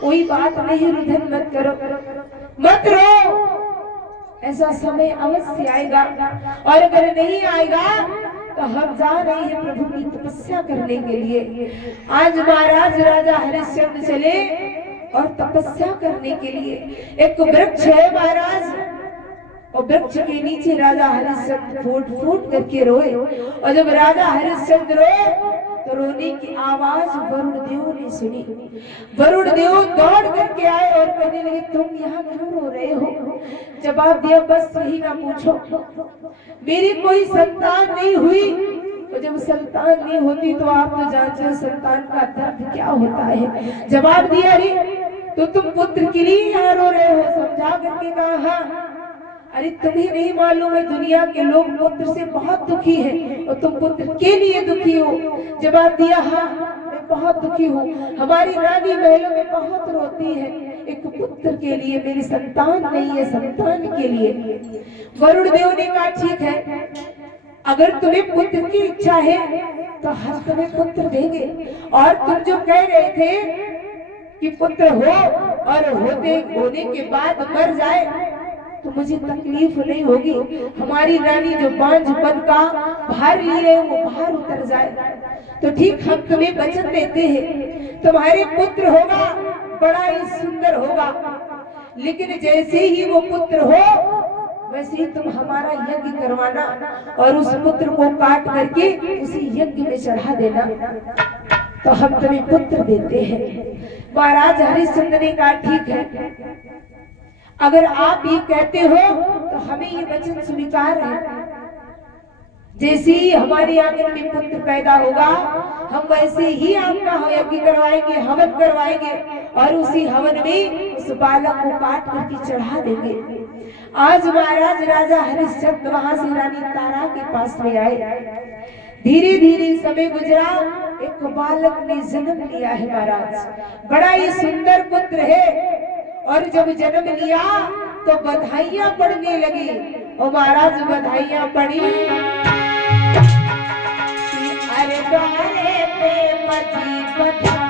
कोई बात नहीं, रुदन मत करो, मत रो, ऐसा समय अवश्य आएगा। और अगर नहीं आएगा तो हम जा रहे हैं प्रभु की तपस्या करने के लिए। आज महाराज राजा हरिश्चंद्र चले और तपस्या करने के लिए। एक वृक्ष है महाराज, और वृक्ष के नीचे राजा हरिश्चंद्र फूट फूट करके रोए। और जब राजा हरिश्चंद्र रोए तो रोने की आवाज वरुण देव ने सुनी। वरुण देव दौड़ करके आए और कहने लगे, तुम यहाँ क्यों रो रहे हो? जवाब दिया, बस यही ना पूछो, मेरी कोई संतान नहीं हुई। तो जब संतान नहीं होती तो आप तो जानते हो संतान का दर्द क्या होता है। जवाब दिया, अरे तो तुम पुत्र के लिए यहाँ रो रहे हो? समझा करके कहा, हाँ। अरे तुम्हें नहीं मालूम है, दुनिया के लोग पुत्र से बहुत दुखी हैं और तुम पुत्र के लिए दुखी हो। जवाब दिया, हाँ मैं बहुत दुखी हूँ, हमारी रानी महलों में बहुत रोती है, एक पुत्र के लिए, मेरी संतान नहीं है, संतान के लिए। वरुण देव ने कहा, ठीक है, अगर तुम्हें पुत्र की इच्छा है तो हम तुम्हें पुत्र देंगे। और तुम जो कह रहे थे कि पुत्र हो और होने के बाद मर जाए तो मुझे तकलीफ नहीं होगी। हमारी रानी जो बांझपन का भार लिए है वो भार उतर जाए। तो ठीक, हम तुम्हें वचन देते हैं, तुम्हारे पुत्र होगा, बड़ा ही सुंदर होगा, लेकिन जैसे ही वो पुत्र हो वैसे ही तुम हमारा यज्ञ करवाना और उस पुत्र को काट करके उसी यज्ञ में चढ़ा देना, तो हम तुम्हें पुत्र देते हैं। महाराज हरिश्चंद्र ने कहा, ठीक है, अगर आप ये कहते हो तो हमें ये वचन स्वीकार है। जैसे ही हमारे आंगन में पुत्र पैदा होगा हम वैसे ही आपका यज्ञ करवाएंगे, हवन करवाएंगे और उसी हवन में उस बालक को काट करके चढ़ा देंगे। आज महाराज राजा हरिश्चंद्र वहां से रानी तारा के पास में आए। धीरे धीरे समय गुजरा, एक बालक ने जन्म लिया है महाराज, बड़ा ही सुंदर पुत्र है। और जब जन्म लिया तो बधाइयां पड़ने लगी। और महाराज बधाइयां पड़ी, अरे द्वारे पे बजी बधाई,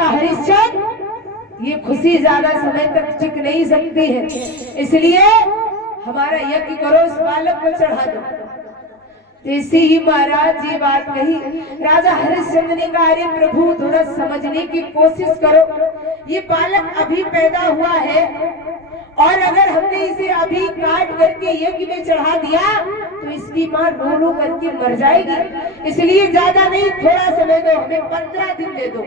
हरिश्चंद्र ये खुशी ज्यादा समय तक टिक नहीं सकती है, इसलिए हमारा यज्ञ करो, इस बालक को चढ़ा दो। जैसे ही महाराज ये बात कही, राजा हरिश्चंद्र ने कहा, अरे प्रभु थोड़ा समझने की कोशिश करो, ये बालक अभी पैदा हुआ है और अगर हमने इसे अभी काट करके यज्ञ में चढ़ा दिया तो इसकी माँ रो रो करके मर जाएगी। इसलिए ज्यादा नहीं, थोड़ा समय दो, हमें 15 दिन दे दो।